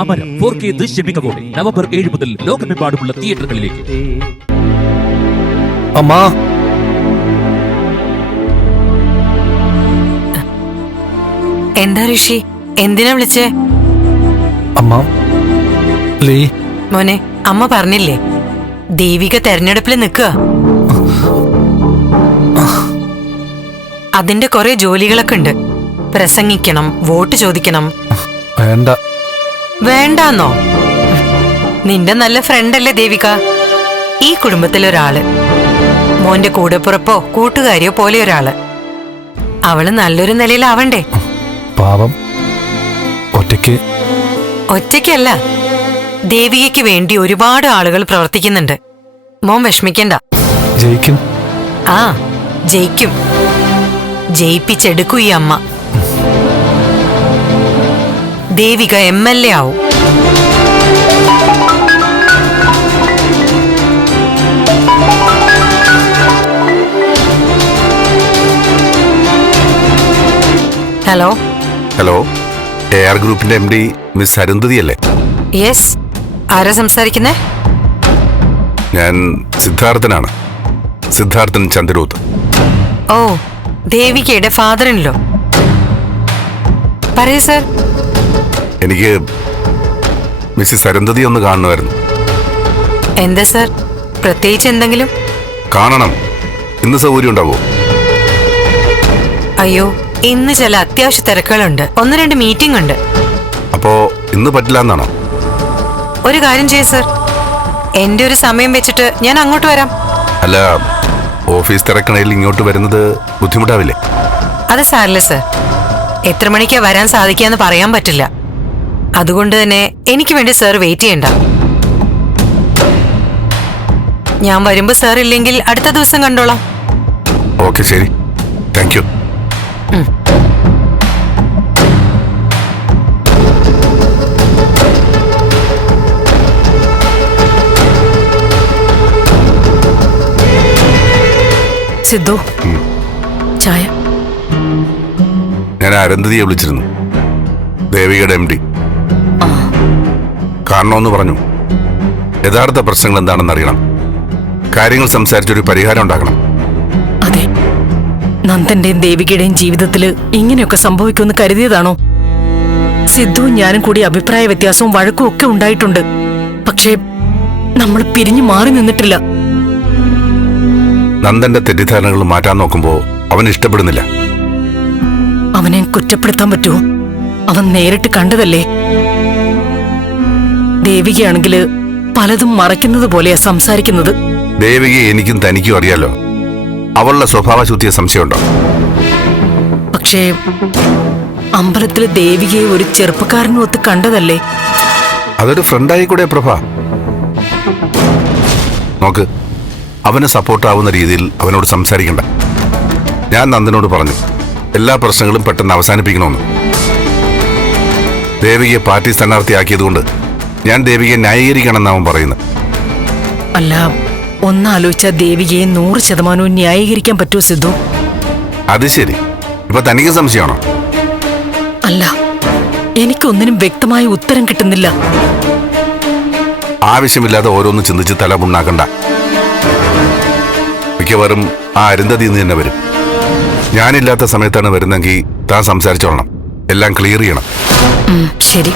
Amaram 4K ദൃശ്യമികവോടെ November 7 മുതൽ ലോകമെമ്പാടുമുള്ള തിയേറ്ററുകളിലേക്ക്. അമ്മാ, എന്താ ഋഷി, എന്തിനാ വിളിച്ചേ? അമ്മ ലീ, മോനെ, അമ്മ പറഞ്ഞില്ലേ ദേവിക തെരഞ്ഞെടുപ്പിൽ നിൽക്കുക. അതിന്റെ കുറെ ജോലികളൊക്കെ ഉണ്ട്. പ്രസംഗിക്കണം, വോട്ട് ചോദിക്കണം. വേണ്ട. വേണ്ടാന്നോ? നിന്റെ നല്ല ഫ്രണ്ടല്ലേ ദേവിക, ഈ കുടുംബത്തിലൊരാള്, മോന്റെ കൂടെപ്പുറപ്പോ കൂട്ടുകാരിയോ പോലെ ഒരാള്. അവള് നല്ലൊരു നിലയിലാവണ്ടേ? പാവം, ഒറ്റയ്ക്കല്ല, ദേവികയ്ക്ക് വേണ്ടി ഒരുപാട് ആളുകൾ പ്രവർത്തിക്കുന്നുണ്ട്. മോൻ വിഷമിക്കണ്ട. ജയിക്കും. ആ, ജയിക്കും. ജയിപ്പിച്ചെടുക്കൂ ഈ അമ്മ. ദേവിക MLA ആവും. ഹലോ ഹലോ, AR ഗ്രൂപ്പിന്റെ MD മിസ് അരുന്ധതി അല്ലേ? യെസ്, ആരാ സംസാരിക്കുന്നേ? ഞാൻ സിദ്ധാർത്ഥനാണ്, സിദ്ധാർത്ഥൻ ചന്ദ്രൂത്ത്. ഓ, ദേവികയുടെ ഫാദറിനല്ലോ. പറയൂ സർ. എനിക്ക് മിസ്സിസ് അരുന്ധതി ഒന്ന് കാണണമായിരുന്നു. എന്താ സർ, പ്രത്യേകിച്ച് എന്തെങ്കിലും? കാണണം. ഇന്ന് സൗകര്യം ഉണ്ടാവോ? അയ്യോ, ഇന്ന് ചില അത്യാവശ്യ തിരക്കുകളുണ്ട്. 1-2 മീറ്റിംഗ് ഉണ്ട്. അപ്പോ ഇന്ന് പറ്റില്ല എന്നാണോ? ഒരു കാര്യം ചെയ്യും സർ, എന്റെ ഒരു സമയം വെച്ചിട്ട് ഞാൻ അങ്ങോട്ട് വരാം. അല്ല, ഓഫീസ് തിരക്കണയിൽ ഇങ്ങോട്ട് വരുന്നത് ബുദ്ധിമുട്ടാവില്ലേ? അത് സാരില്ല സർ, എത്ര മണിക്കാ വരാൻ സാധിക്കാന്ന് പറയാൻ പറ്റില്ല. അതുകൊണ്ട് തന്നെ എനിക്ക് വേണ്ടി സർ വെയിറ്റ് ചെയ്യണ്ട. ഞാൻ വരുമ്പോ സർ ഇല്ലെങ്കിൽ അടുത്ത ദിവസം കണ്ടോളാം. ഓക്കെ, ശരി, താങ്ക് യു. സിദ്ധു, ചായ. ഞാൻ അരുന്ധതിയെ വിളിച്ചിരുന്നു, ദേവികയുടെ MD. കാണണമെന്ന് പറഞ്ഞു. യഥാർത്ഥ പ്രശ്നങ്ങൾ എന്താണെന്ന് അറിയണം. കാര്യങ്ങൾ സംസാരിച്ചൊരു പരിഹാരം ഉണ്ടാക്കണം. അതെ, നന്ദന്റെയും ദേവികയുടെയും ജീവിതത്തില് ഇങ്ങനെയൊക്കെ സംഭവിക്കുമെന്ന് കരുതിയതാണോ? സിദ്ധുവും ഞാനും കൂടി അഭിപ്രായ വ്യത്യാസവും വഴക്കും ഒക്കെ ഉണ്ടായിട്ടുണ്ട്. പക്ഷേ നമ്മൾ പിരിഞ്ഞു മാറി നിന്നിട്ടില്ല. നന്ദന്റെ തെറ്റിദ്ധാരണകൾ മാറ്റാൻ നോക്കുമ്പോ അവൻ ഇഷ്ടപ്പെടുന്നില്ല. അവനെ കുറ്റപ്പെടുത്താൻ പറ്റുമോ? അവൻ നേരിട്ട് കണ്ടതല്ലേ. ദേവികയാണെങ്കില് പലതും മറയ്ക്കുന്നത് പോലെയാ സംസാരിക്കുന്നത്. ദേവികയെ എനിക്കും തനിക്കും അറിയാലോ. അവളുടെ സ്വഭാവശുദ്ധിയെ സംശയമുണ്ടോ? പക്ഷേ അമ്പലത്തില് ദേവികയെ ഒരു ചെറുപ്പക്കാരനുമൊത്ത് കണ്ടതല്ലേ. അതൊരു ഫ്രണ്ടായി കൂടെ പ്രഭ. നോക്ക്, അവന് സപ്പോർട്ടാവുന്ന രീതിയിൽ അവനോട് സംസാരിക്കണ്ട. ഞാൻ നന്ദനോട് പറഞ്ഞു, എല്ലാ പ്രശ്നങ്ങളും പെട്ടെന്ന് അവസാനിപ്പിക്കണമെന്ന്. ദേവികയെ പാർട്ടി സ്ഥാനാർത്ഥിയാക്കിയതുകൊണ്ട് ഞാൻ ദേവികയെ ന്യായീകരിക്കണമെന്ന് അവൻ പറയുന്നത്. അല്ല, ഒന്നാലോചിച്ച ദേവികയെ 100% ന്യായീകരിക്കാൻ പറ്റുമോ സിദ്ധു? അത് ശരി, ഇപ്പൊ തനിക്ക് സംശയമാണോ? അല്ല, എനിക്കൊന്നിനും വ്യക്തമായ ഉത്തരം കിട്ടുന്നില്ല. ആവശ്യമില്ലാതെ ഓരോന്ന് ചിന്തിച്ച് തല പുണ്ണാക്കണ്ട. മിക്കവാറും ആ അരുന്ധതി നിന്ന് തന്നെ വരും. ഞാനില്ലാത്ത സമയത്താണ് വരുന്നെങ്കിൽ താൻ സംസാരിച്ചോളണം. എല്ലാം ക്ലിയർ ചെയ്യണം. ശരി.